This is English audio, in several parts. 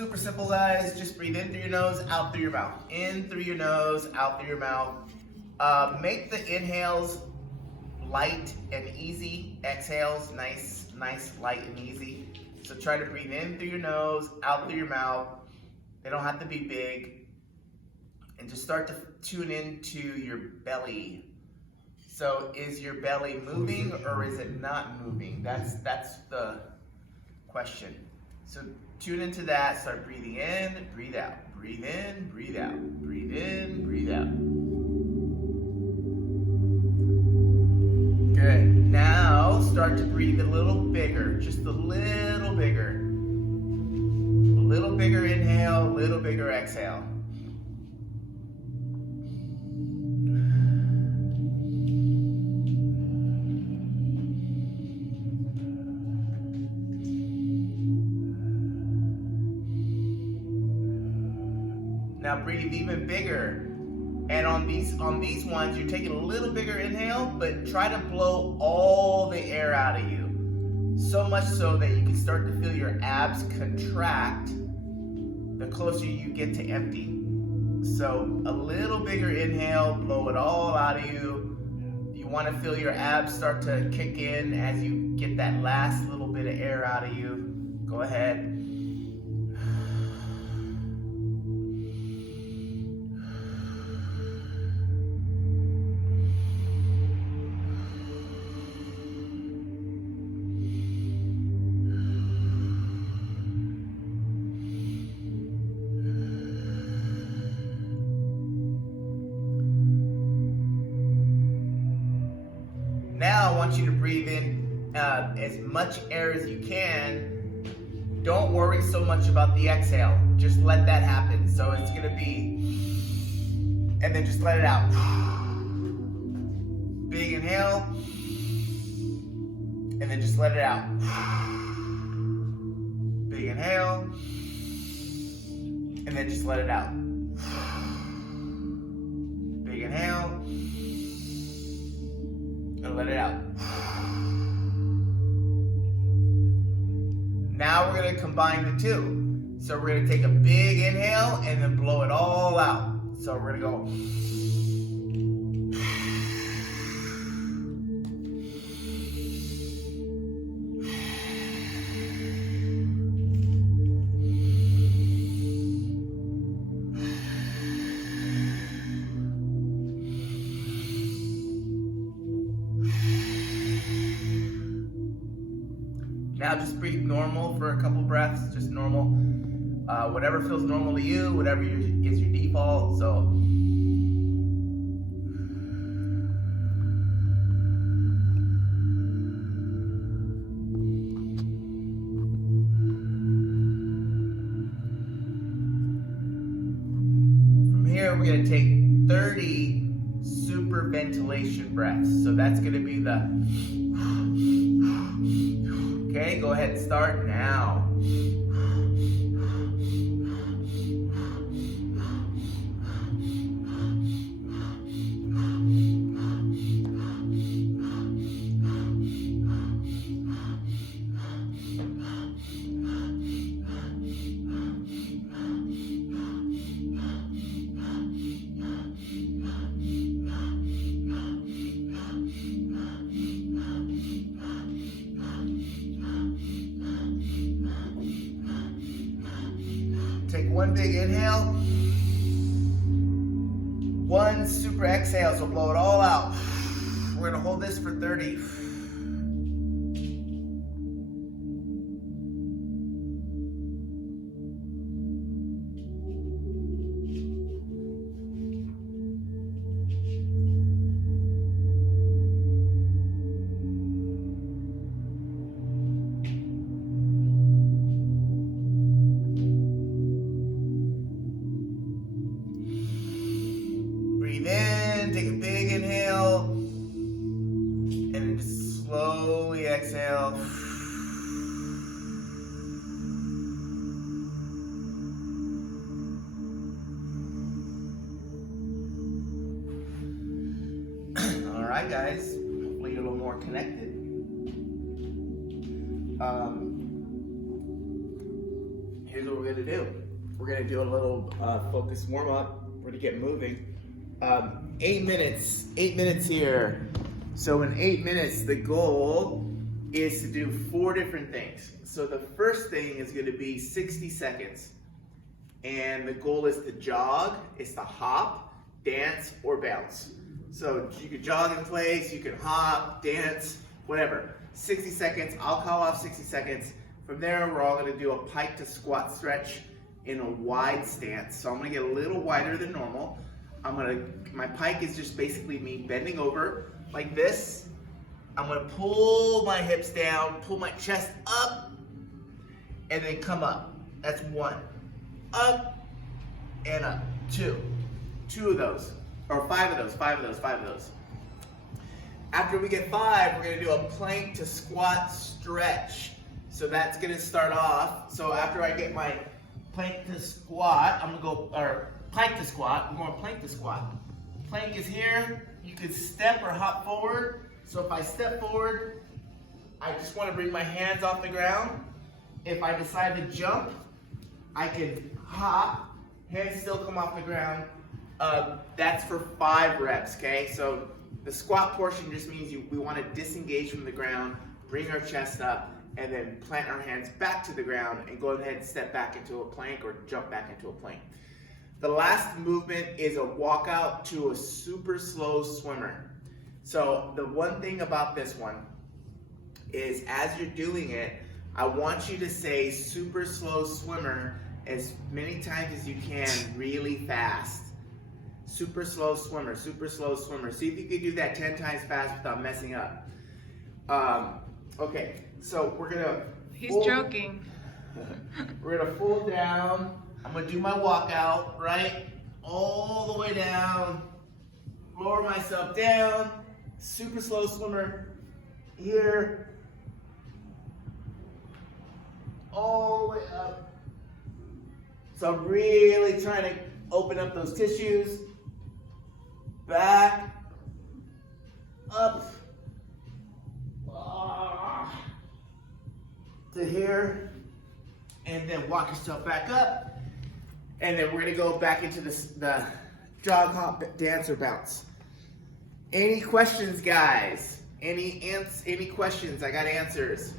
Super simple, guys. Just breathe in through your nose, out through your mouth. In through your nose, out through your mouth. Make the inhales light and easy. Exhales, nice, light and easy. So try to breathe in through your nose, out through your mouth. They don't have to be big. And just start to tune into your belly. So is your belly moving or is it not moving? That's the question. So tune into that, start breathing in, breathe out. Breathe in, breathe out. Breathe in, breathe out. Good. Now start to breathe a little bigger, just a little bigger. A little bigger inhale, a little bigger exhale. Now breathe even bigger. And on these ones, you're taking a little bigger inhale, but try to blow all the air out of you. So much so that you can start to feel your abs contract the closer you get to empty. So a little bigger inhale, blow it all out of you. You want to feel your abs start to kick in as you get that last little bit of air out of you. Go ahead. Now I want you to breathe in as much air as you can. Don't worry so much about the exhale. Just let that happen. So it's going to be, and then just let it out. Big inhale, and then just let it out. Big inhale, and then just let it out. Big inhale, and let it out. Now we're going to combine the two. So we're going to take a big inhale and then blow it all out. So we're going to go. Now just breathe normal for a couple breaths, just normal. Whatever feels normal to you, whatever is your default. So from here, we're going to take 30 super ventilation breaths. So that's going to be the okay, go ahead and start now. Take one big inhale, one super exhale, so blow it all out. We're gonna hold this for 30. Breathe in, take a big inhale, and then just slowly exhale. All right, guys, hopefully you're a little more connected. here's what we're gonna do. We're gonna do a little focus warm up. We're gonna get moving. 8 minutes, 8 minutes here. So in 8 minutes, the goal is to do 4 different things. So the first thing is gonna be 60 seconds. And the goal is to jog, it's to hop, dance, or bounce. So you can jog in place, you can hop, dance, whatever. 60 seconds, I'll call off 60 seconds. From there, we're all gonna do a pike to squat stretch in a wide stance. So I'm gonna get a little wider than normal. My pike is just basically me bending over like this. I'm gonna pull my hips down, pull my chest up, and then come up. That's 1. Up and up. 2. 2 of those, or 5 of those, 5 of those, 5 of those. After we get 5, we're gonna do a plank to squat stretch. So that's gonna start off. So after I get my plank to squat, I'm gonna go, or plank to squat, we're going plank to squat. Plank is here. You could step or hop forward. So if I step forward, I just wanna bring my hands off the ground. If I decide to jump, I can hop, hands still come off the ground. That's for 5 reps, okay? So the squat portion just means we want to disengage from the ground, bring our chest up, and then plant our hands back to the ground and go ahead and step back into a plank or jump back into a plank. The last movement is a walkout to a super slow swimmer. So the one thing about this one is as you're doing it, I want you to say super slow swimmer as many times as you can really fast. Super slow swimmer, super slow swimmer. See if you can do that 10 times fast without messing up. Okay, so we're gonna... He's joking. We're gonna pull down. I'm gonna do my walkout, right? All the way down. Lower myself down. Super slow swimmer. Here. All the way up. So I'm really trying to open up those tissues. Back. Up. To here. And then walk yourself back up. And then we're gonna go back into the jog, hop, dance, or bounce. Any questions, guys? Any questions? I got answers.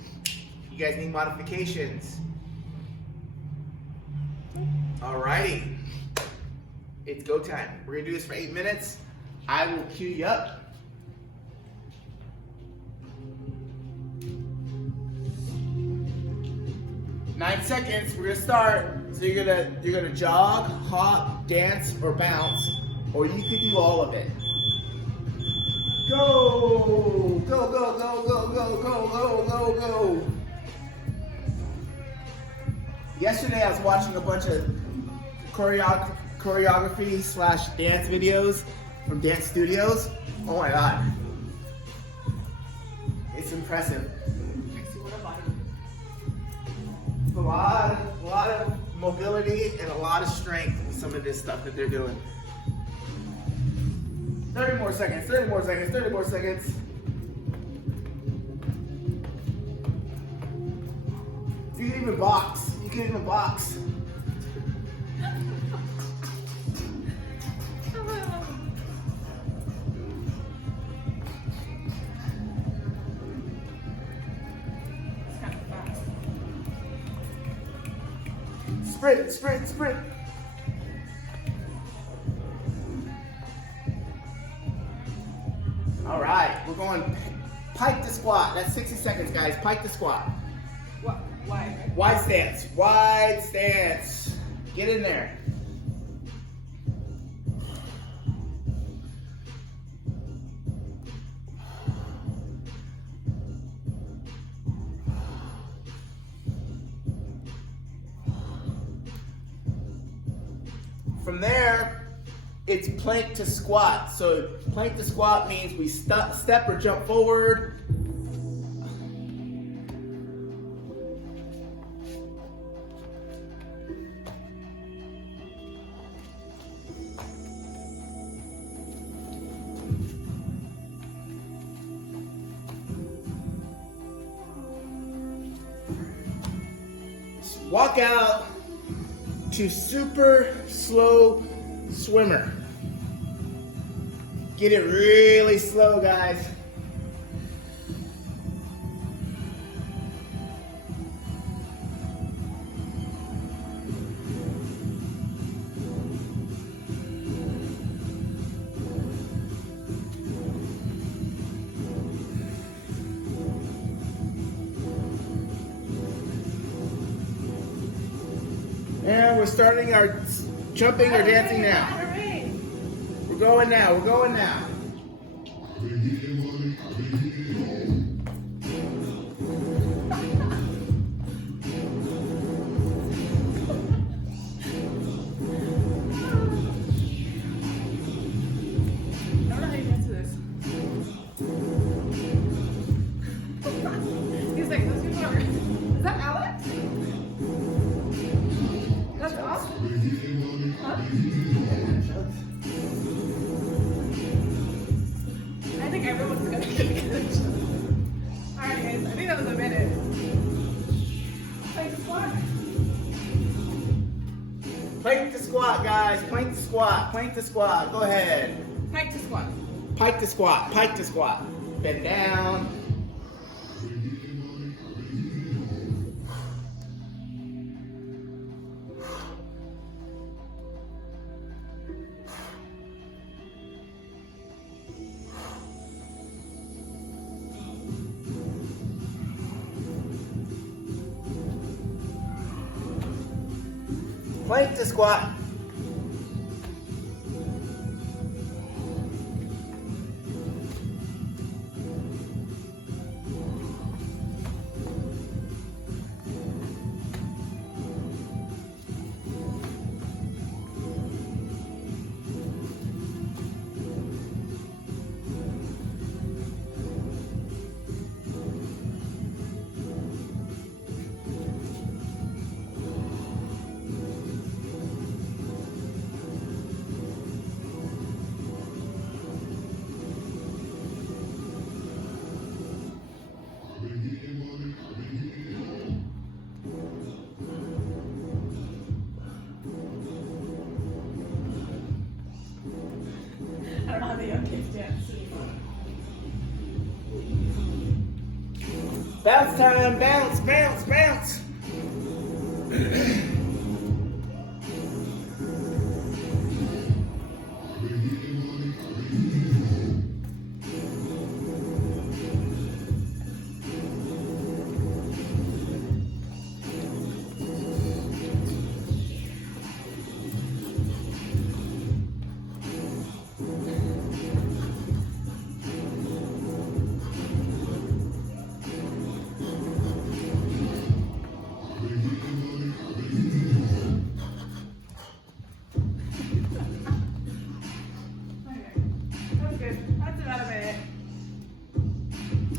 You guys need modifications? Alrighty. It's go time. We're gonna do this for 8 minutes. I will cue you up. Nine seconds, we're gonna start. So you're gonna jog, hop, dance, or bounce, or you could do all of it. Go! Go, go, go, go, go, go, go, go, go. Yesterday I was watching a bunch of choreography / dance videos from dance studios. Oh my god. It's impressive. A lot of mobility and a lot of strength with some of this stuff that they're doing. 30 more seconds, 30 more seconds, 30 more seconds. You can even box. You can even box. Sprint, sprint, sprint. All right, we're going pike to squat. That's 60 seconds, guys. Pike to squat. What? Why? Wide stance. Wide stance. Get in there. From there, it's plank to squat. So plank to squat means we step or jump forward. Walk out. to super slow swimmer. Get it really slow, guys. And we're starting our jumping or dancing now. We're going now, we're going now. He's like, those people are. Is that Alex? That's awesome. Huh? I think everyone's gonna get it. Alright, guys, I think that was a minute. Plank to squat. Plank to squat, guys. Plank to squat. Plank to squat. Go ahead. Plank to squat. Pike to squat. Pike to squat. Bend down. Plank to squat. I don't know how the young kids dance. Bounce time. Bounce, bounce, bounce.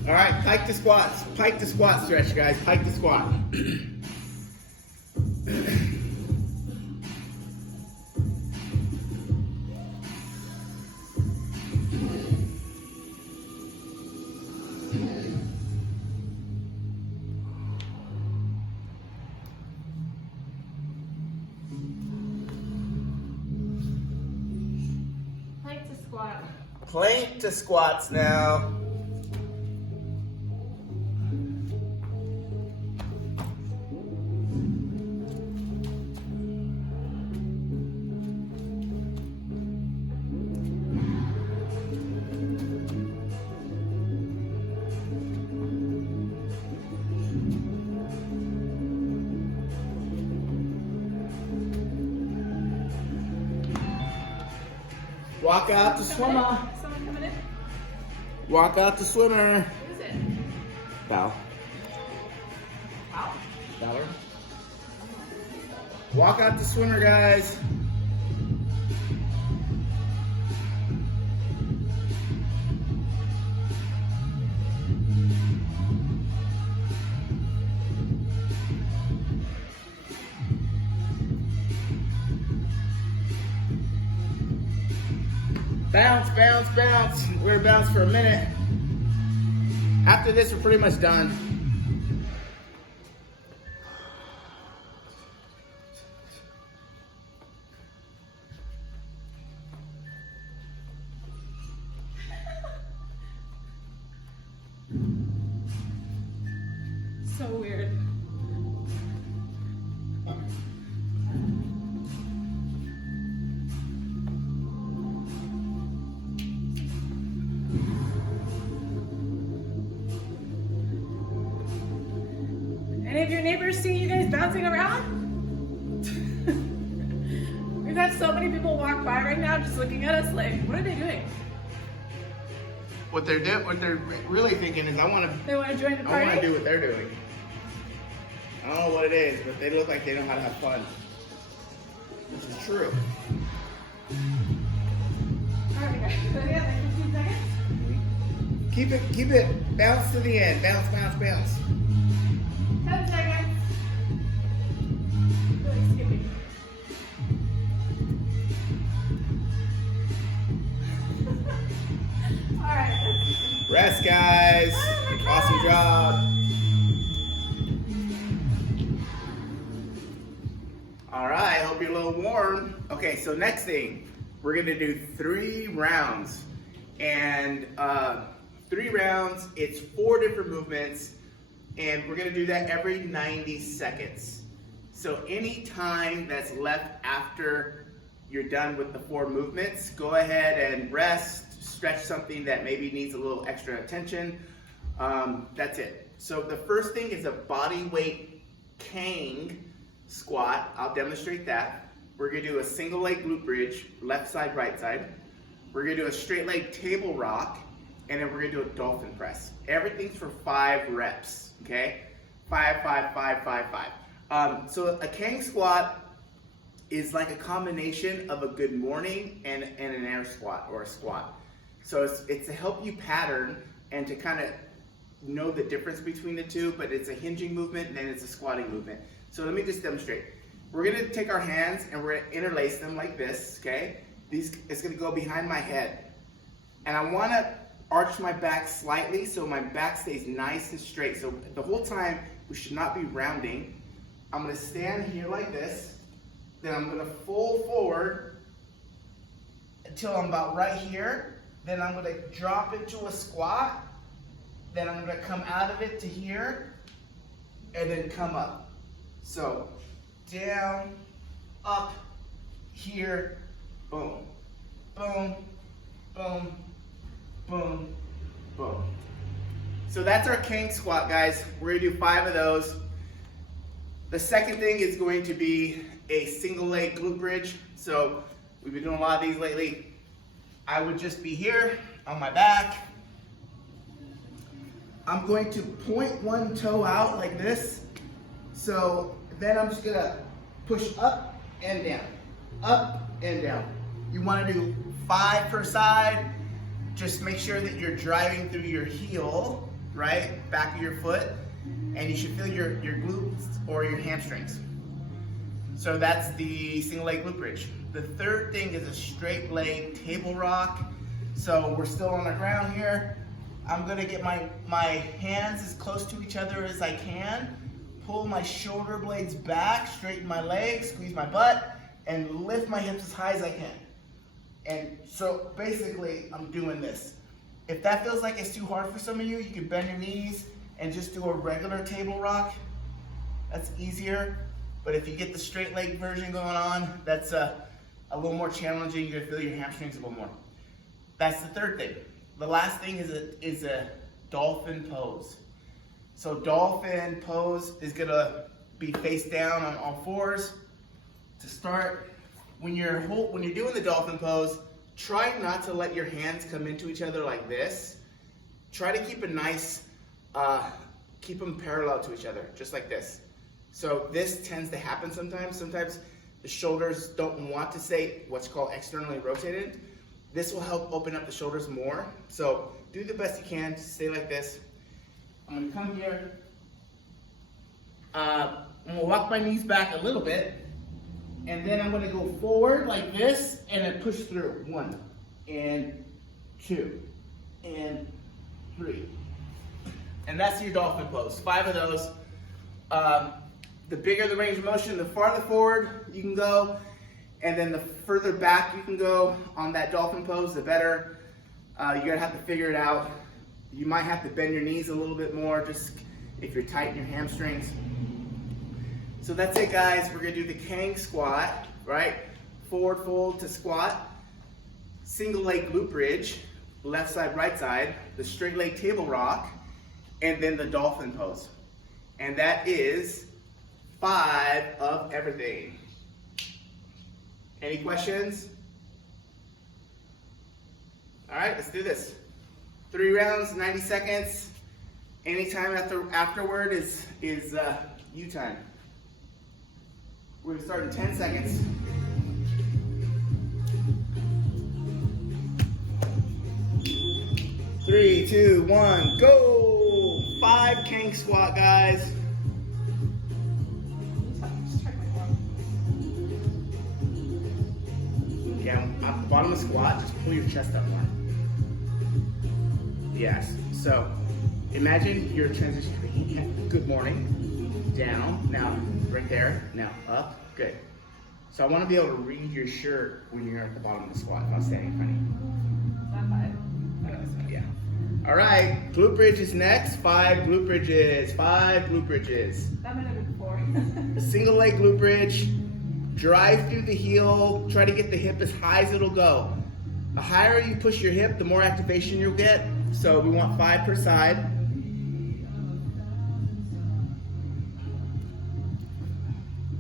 All right, pike to squats. Pike to squat stretch, guys. Pike to squat. Plank to squat. Plank to squats now. Walk out the swimmer. Someone coming in? Walk out the swimmer. Who is it? Val. Wow. Valor. Walk out the swimmer, guys. Bounce, bounce, bounce. We're gonna bounce for a minute. After this, we're pretty much done. So weird. Any of your neighbors see you guys bouncing around? We've had so many people walk by right now just looking at us like, what are they doing? What they're really thinking is, They want to join the I party? want to do what they're doing. I don't know what it is, but they look like they know how to have fun. Which is true. Alright guys, so yeah, like 15 seconds. Keep it, bounce to the end. Bounce, bounce, bounce. 10 seconds. Really skipping. Alright. Rest, guys. Oh my Awesome gosh. job. All right, hope you're a little warm. Okay, so next thing, we're gonna do 3 rounds. And 3 rounds, it's 4 different movements, and we're gonna do that every 90 seconds. So any time that's left after you're done with the 4 movements, go ahead and rest, stretch something that maybe needs a little extra attention. That's it. So the first thing is a body weight Kang squat. I'll demonstrate that. We're gonna do a single leg glute bridge, left side, right side. We're gonna do a straight leg table rock, and then we're gonna do a dolphin press. Everything's for 5 reps, okay? 5, 5, 5, 5, 5. So a Kang squat is like a combination of a good morning and an air squat or a squat. So it's to help you pattern and to kind of know the difference between the two, but it's a hinging movement and then it's a squatting movement. So let me just demonstrate. We're gonna take our hands and we're gonna interlace them like this, okay? It's gonna go behind my head. And I wanna arch my back slightly so my back stays nice and straight. So the whole time, we should not be rounding. I'm gonna stand here like this, then I'm gonna fold forward until I'm about right here. Then I'm gonna drop into a squat. Then I'm gonna come out of it to here, and then come up. So, down, up, here, boom, boom, boom, boom, boom. So that's our Kang squat, guys. We're gonna do 5 of those. The second thing is going to be a single leg glute bridge. So we've been doing a lot of these lately. I would just be here on my back. I'm going to point one toe out like this. So then I'm just gonna push up and down, up and down. You wanna do 5 per side. Just make sure that you're driving through your heel, right? Back of your foot. And you should feel your glutes or your hamstrings. So that's the single leg glute bridge. The third thing is a straight leg table rock. So we're still on the ground here. I'm gonna get my hands as close to each other as I can, pull my shoulder blades back, straighten my legs, squeeze my butt, and lift my hips as high as I can. And so basically, I'm doing this. If that feels like it's too hard for some of you, you can bend your knees and just do a regular table rock. That's easier. But if you get the straight leg version going on, that's a little more challenging. You're gonna feel your hamstrings a little more. That's the third thing. The last thing is a dolphin pose. So dolphin pose is gonna be face down on all 4s. To start, when you're doing the dolphin pose, try not to let your hands come into each other like this. Try to keep a nice, keep them parallel to each other, just like this. So this tends to happen sometimes. Sometimes the shoulders don't want to stay what's called externally rotated. This will help open up the shoulders more. So do the best you can to stay like this. I'm gonna come here. I'm gonna walk my knees back a little bit. And then I'm gonna go forward like this and then push through. 1 and 2 and 3. And that's your dolphin pose. 5 of those. The bigger the range of motion, the farther forward you can go, and then the further back you can go on that dolphin pose, the better. You're gonna have to figure it out. You might have to bend your knees a little bit more. Just if you're tight in your hamstrings. So that's it, guys. We're gonna do the Kang squat, right? Forward fold to squat, single leg glute bridge, left side, right side, the straight leg table rock, and then the dolphin pose. And that is 5 of everything. Any questions? All right, let's do this. 3 rounds, 90 seconds. Anytime afterward is you time. We're gonna start in 10 seconds. Three, 2, 1, go! 5 Kang squat, guys. Yeah, at the bottom of the squat, just pull your chest up more. Yes, so imagine your transition. Good morning. Down, now right there, now up, good. So I want to be able to read your shirt when you're at the bottom of the squat if I'm standing in front of you. Yeah. All right, glute bridge is next. 5 glute bridges, 5 glute bridges. That might have been 4. Single leg glute bridge, drive through the heel, try to get the hip as high as it'll go. The higher you push your hip, the more activation you'll get. So we want 5 per side.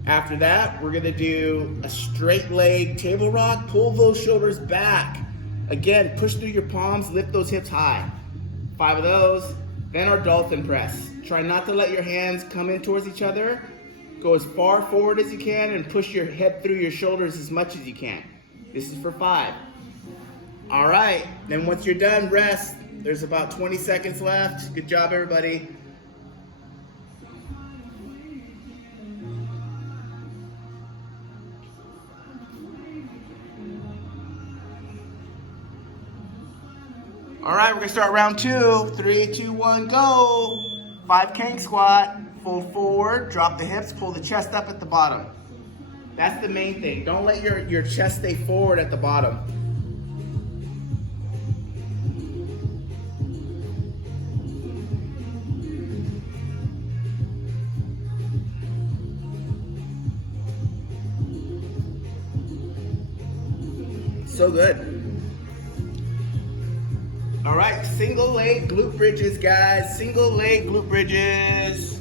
After that, we're gonna do a straight leg table rock. Pull those shoulders back. Again, push through your palms, lift those hips high. 5 of those. Then our dolphin press. Try not to let your hands come in towards each other. Go as far forward as you can and push your head through your shoulders as much as you can. This is for 5. All right, then once you're done, rest. There's about 20 seconds left. Good job, everybody. All right, we're gonna start round 2. 3, 2, 1, go. 5 Kang squat, fold forward, drop the hips, pull the chest up at the bottom. That's the main thing. Don't let your chest stay forward at the bottom. So good. All right, single leg glute bridges, guys. Single leg glute bridges.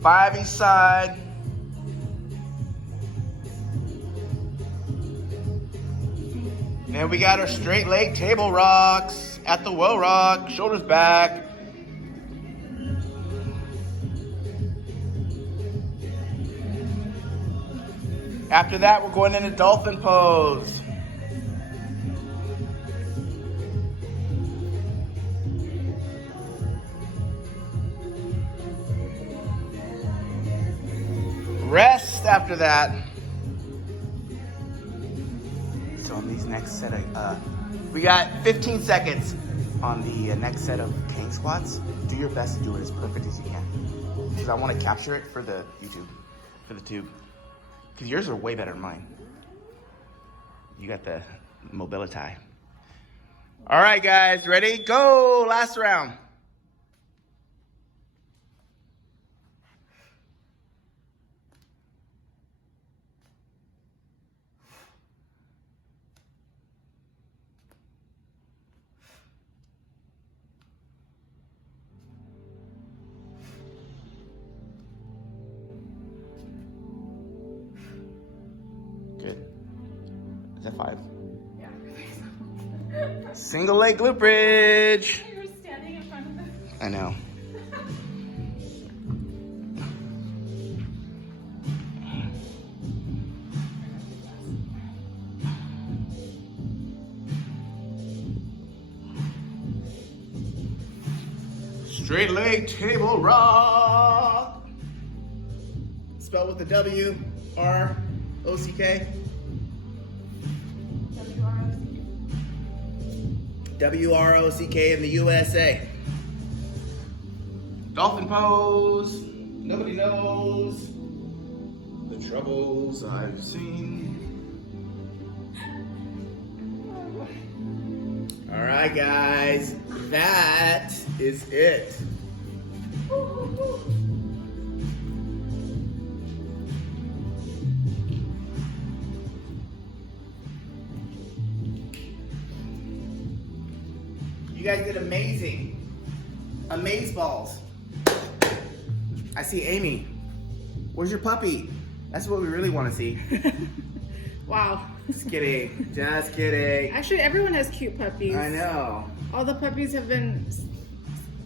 5 each side. Then we got our straight leg table rocks at the well rock, shoulders back. After that, we're going into dolphin pose. Rest after that. So on these next set of, we got 15 seconds on the next set of Kang squats. Do your best to do it as perfect as you can, because I want to capture it for the YouTube, for the tube. Because yours are way better than mine. You got the mobility. All right, guys, ready? Go, last round. Good. Is that 5? Yeah. Single leg glute bridge. You were standing in front of them. I know. Straight leg table rock. Spelled with a W, R, O-C-K. W-R-O-C-K in the USA. Dolphin pose. Nobody knows the troubles I've seen. All right, guys. that is it. You guys did amazing. Amaze balls. I see Amy. Where's your puppy? That's what we really want to see. Wow. Just kidding. Just kidding. Actually, everyone has cute puppies. I know. All the puppies have been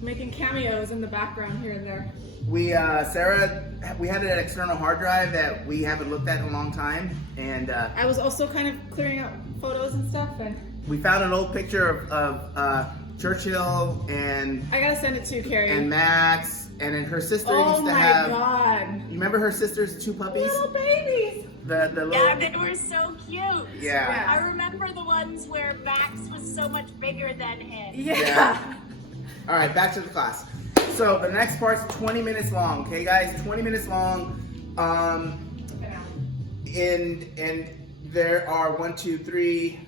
making cameos in the background here and there. We, Sarah, we had an external hard drive that we haven't looked at in a long time, and I was also kind of clearing out photos and stuff, and we found an old picture of Churchill and I gotta send it to you, Carrie. and Max, and then her sister Oh used to my have. God. You remember her sister's two puppies? Little babies. The little. Yeah, they were so cute. Yeah. I remember the ones where Max was so much bigger than him. Yeah. Yeah. All right, back to the class. So the next part's 20 minutes long, okay, guys? 20 minutes long. And there are 1, 2, 3,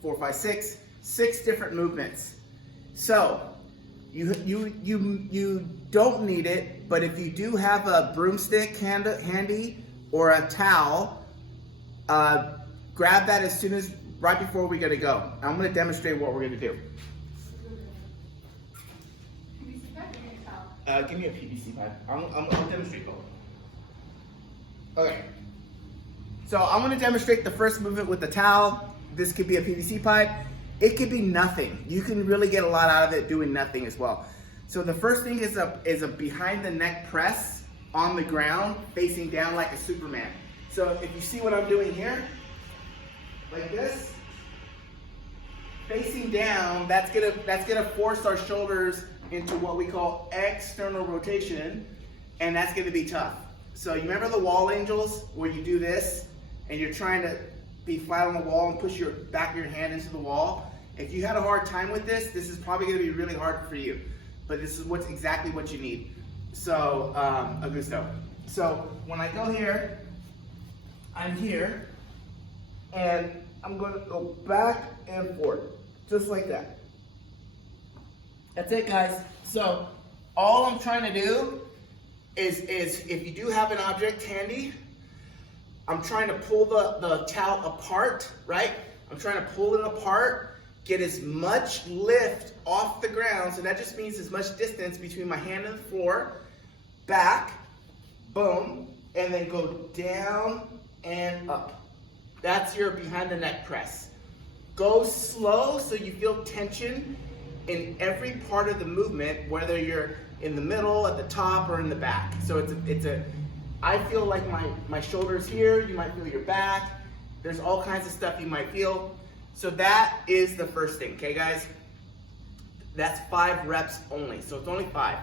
4, 5, 6 different movements. So you don't need it, but if you do have a broomstick handy or a towel, grab that as soon as right before we're gonna go. I'm gonna demonstrate what we're gonna do. Give me a PVC pipe. I'll demonstrate both. Okay. So I'm going to demonstrate the first movement with the towel. This could be a PVC pipe. It could be nothing. You can really get a lot out of it doing nothing as well. So the first thing is a behind the neck press on the ground, facing down like a Superman. So if you see what I'm doing here, like this, facing down, that's gonna force our shoulders into what we call external rotation, and that's gonna be tough. So you remember the wall angels where you do this and you're trying to be flat on the wall and push your back of your hand into the wall? If you had a hard time with this, this is probably gonna be really hard for you. But this is exactly what you need. So, Augusto. So when I go here, I'm here, and I'm gonna go back and forth, just like that. That's it, guys. So all I'm trying to do is if you do have an object handy, I'm trying to pull the towel apart, right? I'm trying to pull it apart, get as much lift off the ground. So that just means as much distance between my hand and the floor, back, boom, and then go down and up. That's your behind the neck press. Go slow so you feel tension in every part of the movement, whether you're in the middle, at the top, or in the back. So I feel like my shoulders here, you might feel your back. There's all kinds of stuff you might feel. So that is the first thing, okay guys? That's 5 reps only, so it's only 5.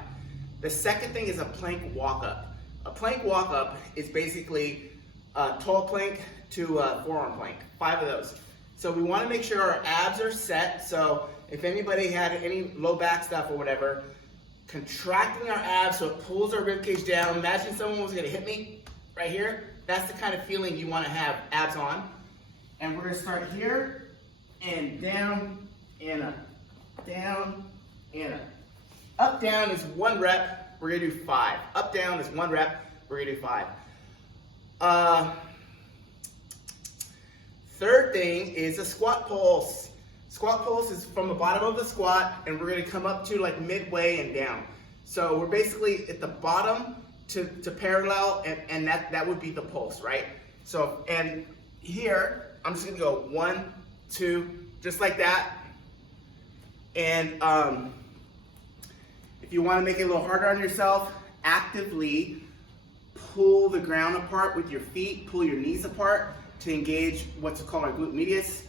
The second thing is a plank walk up. A plank walk up is basically a tall plank to a forearm plank, 5 of those. So we wanna make sure our abs are set. So if anybody had any low back stuff or whatever, contracting our abs so it pulls our ribcage down. Imagine someone was gonna hit me right here. That's the kind of feeling you wanna have, abs on. And we're gonna start here and down and up, down and up. Up, down is 1 rep, we're gonna do 5. Up, down is 1 rep, we're gonna do 5. Third thing is a squat pulse. Squat pulse is from the bottom of the squat, and we're gonna come up to like midway and down. So we're basically at the bottom to parallel, and that would be the pulse, right? So, and here, I'm just gonna go 1, 2, just like that. And if you wanna make it a little harder on yourself, actively pull the ground apart with your feet, pull your knees apart to engage what's called our glute medius.